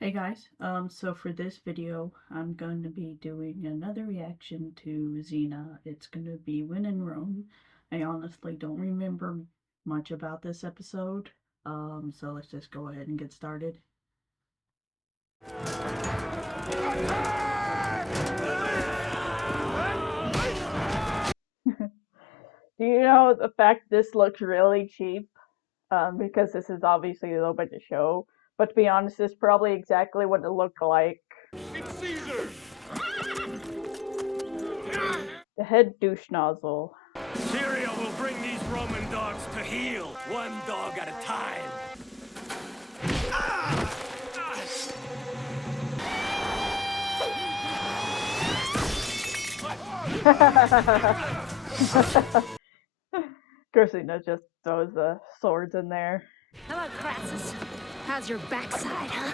Hey guys, so for this video, I'm going to be doing another reaction to Xena. It's going to be When in Rome. I honestly don't remember much about this episode, so let's just go ahead and get started. Do you know the fact this looks really cheap? Because this is obviously a low budget show. But to be honest, this is probably exactly what it looked like. It's Caesar! The head douche nozzle. Syria will bring these Roman dogs to heel, one dog at a time. Christina just throws the swords in there. Hello, Crassus. How's your backside, huh?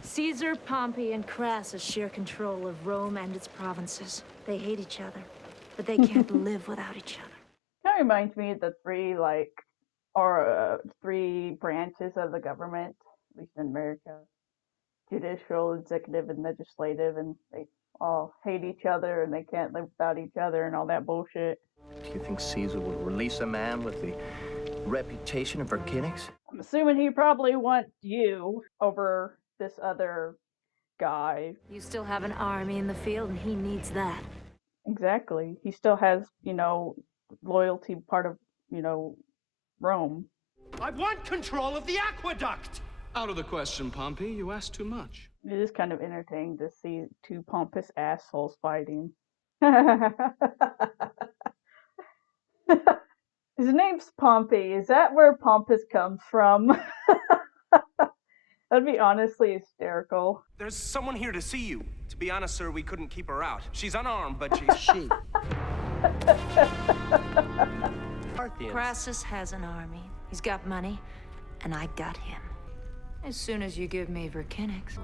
Caesar, Pompey, and Crassus share control of Rome and its provinces. They hate each other, but they can't live without each other. Kind of reminds me of the three branches of the government, at least in America: judicial, executive, and legislative, and they all hate each other and they can't live without each other and all that bullshit. Do you think Caesar would release a man with the reputation of Vercingetorix? I'm assuming he probably wants you over this other guy. You still have an army in the field, and he needs that. Exactly. He still has, loyalty part of, Rome. I want control of the aqueduct! Out of the question, Pompey. You ask too much. It is kind of entertaining to see two pompous assholes fighting. His name's Pompey. Is that where pompous comes from? That'd be honestly hysterical. There's someone here to see you. To be honest, sir, we couldn't keep her out. She's unarmed, but she's... She. Parthians. Crassus has an army. He's got money, and I got him. As soon as you give me Vercingetorix.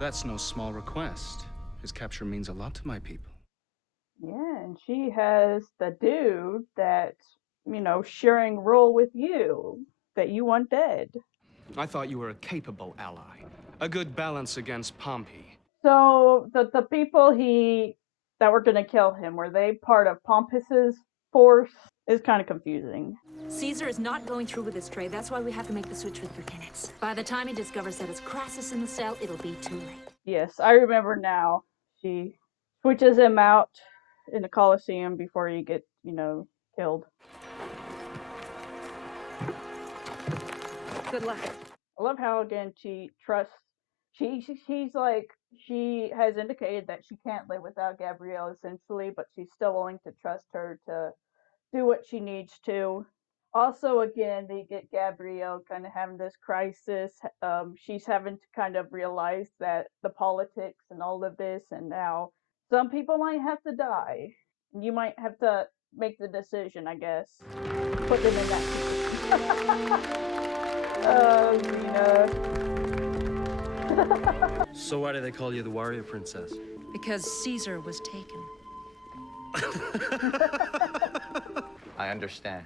That's no small request. His capture means a lot to my people. Yeah, and she has the dude that's, sharing rule with you that you want dead. I thought you were a capable ally. A good balance against Pompey. So the people that were gonna kill him, were they part of Pompus's force? Is kind of confusing. Caesar is not going through with this trade. That's why we have to make the switch with Vercingetorix. By the time he discovers that it's Crassus in the cell, it'll be too late. Yes, I remember now. She switches him out in the Colosseum before you get, killed. Good luck. I love how again she trusts. She's like, she has indicated that she can't live without Gabrielle essentially, but she's still willing to trust her to do what she needs to. Also, again, they get Gabrielle kind of having this crisis. She's having to kind of realize that the politics and all of this, and now some people might have to die. You might have to make the decision, I guess. Put them in that position. Oh, Xena. So why do they call you the warrior princess? Because Caesar was taken. I understand.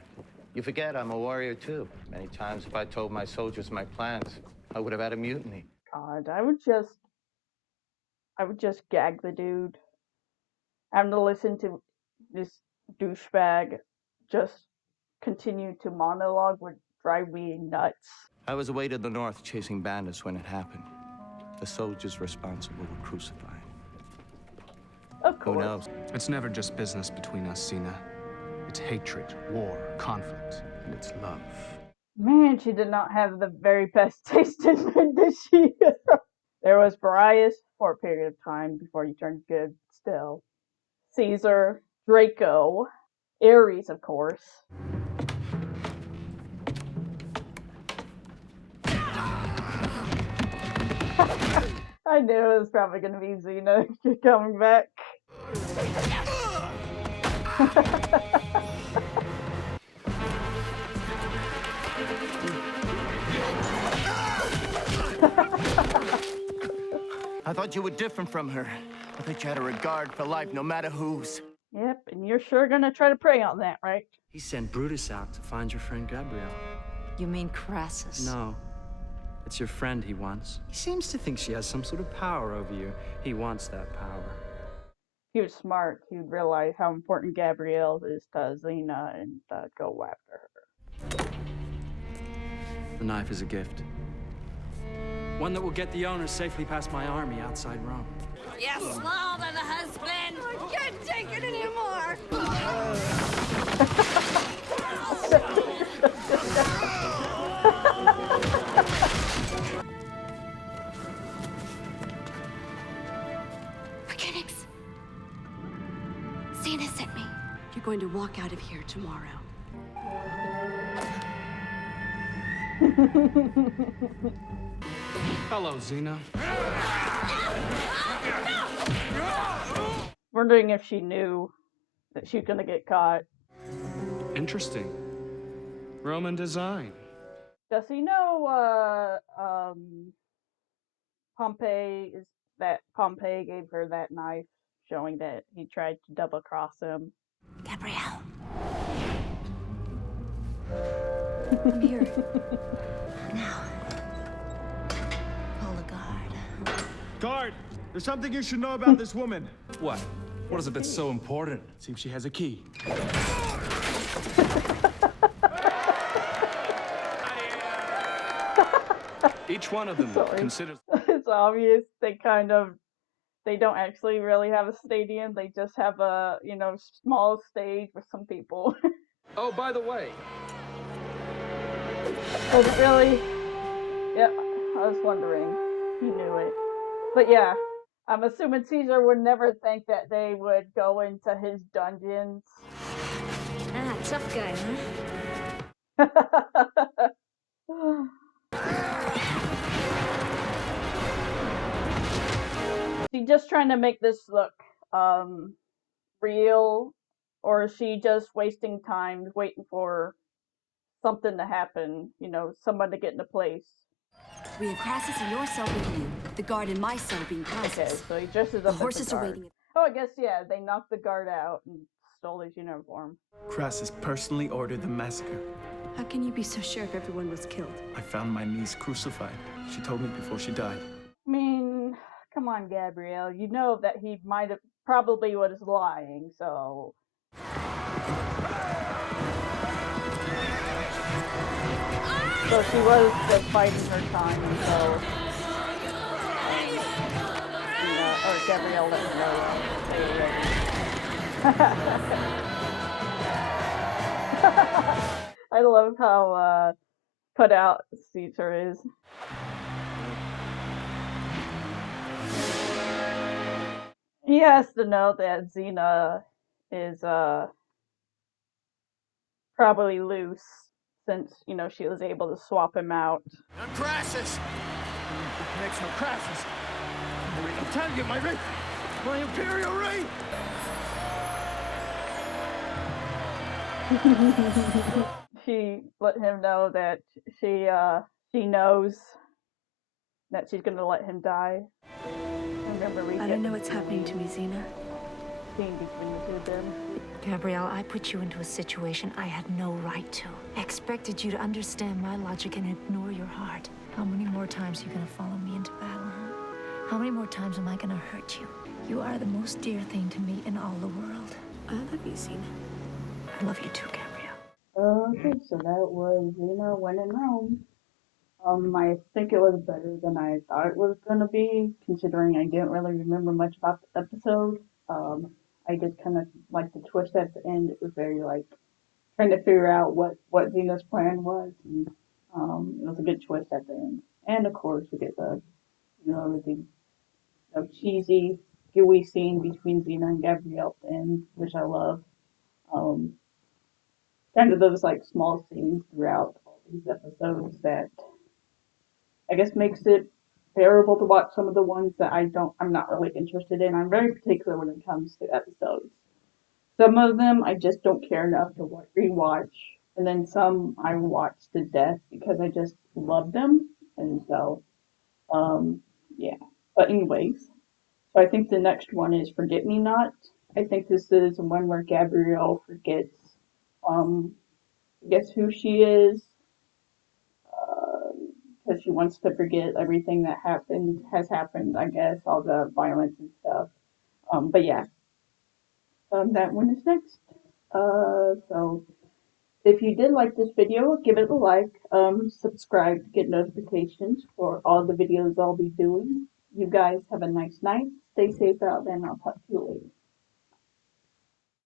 You forget I'm a warrior too. Many times if I told my soldiers my plans, I would have had a mutiny. God, I would just gag the dude. Having to listen to this douchebag just continue to monologue would drive me nuts. I was away to the north chasing bandits when it happened. The soldiers responsible were crucified. Of course. Who knows? It's never just business between us, Xena. It's hatred, war, conflict, and it's love. Man, she did not have the very best taste in men, did she? There was Brias for a period of time before you turned good still. Caesar, Draco, Ares, of course. I knew it was probably going to be Xena coming back. I thought you were different from her. I thought you had a regard for life, no matter whose. Yep, and you're sure going to try to prey on that, right? He sent Brutus out to find your friend Gabrielle. You mean Crassus? No. It's your friend he wants. He seems to think she has some sort of power over you. He wants that power. He was smart. He would realize how important Gabrielle is to Xena and go after her. The knife is a gift. One that will get the owner safely past my army outside Rome. You slaughtered the husband! I can't take it anymore! Mechanics! Xena sent me. You're going to walk out of here tomorrow. Hello, Xena. Wondering if she knew that she was gonna get caught. Interesting. Roman design. Does he know Pompey gave her that knife, showing that he tried to double cross him? Gabrielle. I'm here. Now. Pull the guard. Guard! There's something you should know about this woman. What? What is it that's so important? Seems she has a key. Each one of them considers... It's obvious they don't actually really have a stadium. They just have a, small stage with some people. Oh, by the way. Was it really? Yeah, I was wondering. He knew it. But yeah, I'm assuming Caesar would never think that they would go into his dungeons. Ah, tough guy, huh? Is she just trying to make this look real, or is she just wasting time waiting for something to happen? Someone to get into place. We have Crassus in your cell being you, the guard in my cell being Crassus. Okay, so he dresses The up horses as a are guard. waiting. Oh, I guess, yeah, they knocked the guard out and stole his uniform. Crassus personally ordered the massacre. How can you be so sure if everyone was killed? I found my niece crucified. She told me before she died. I mean, come on, Gabrielle. You know that he probably was lying, so... So she was just biding her time until, or Gabrielle let her know they were ready. I love how put out Caesar is. He has to know that Xena is probably loose, since, she was able to swap him out. I'm Crassus! The connection with Crassus! I'm telling you, my ring! My Imperial ring! She let him know that she knows that she's gonna let him die. I don't know what's happening to me, Xena. Scene between the two of them. Gabrielle, I put you into a situation I had no right to. I expected you to understand my logic and ignore your heart. How many more times are you gonna follow me into battle, huh? How many more times am I gonna hurt you? You are the most dear thing to me in all the world. I love you, Xena. I love you too, Gabrielle. Okay, so that was Xena When in Rome. I think it was better than I thought it was gonna be, considering I didn't really remember much about the episode. I just kind of like the twist at the end. It was very trying to figure out what Xena's plan was, and it was a good twist at the end. And of course, we get the cheesy, gooey scene between Xena and Gabrielle at the end, which I love. Kind of those small scenes throughout all these episodes that I guess makes it bearable to watch some of the ones that I'm not really interested in. I'm very particular when it comes to episodes. Some of them I just don't care enough to rewatch, and then some I watch to death because I just love them, and so, yeah. But anyways, so I think the next one is Forget Me Not. I think this is one where Gabrielle forgets who she is, wants to forget everything that has happened, I guess, all the violence and stuff. But yeah, that one is next. So if you did like this video, give it a like, subscribe to get notifications for all the videos I'll be doing. You guys have a nice night. Stay safe out there, and I'll talk to you later.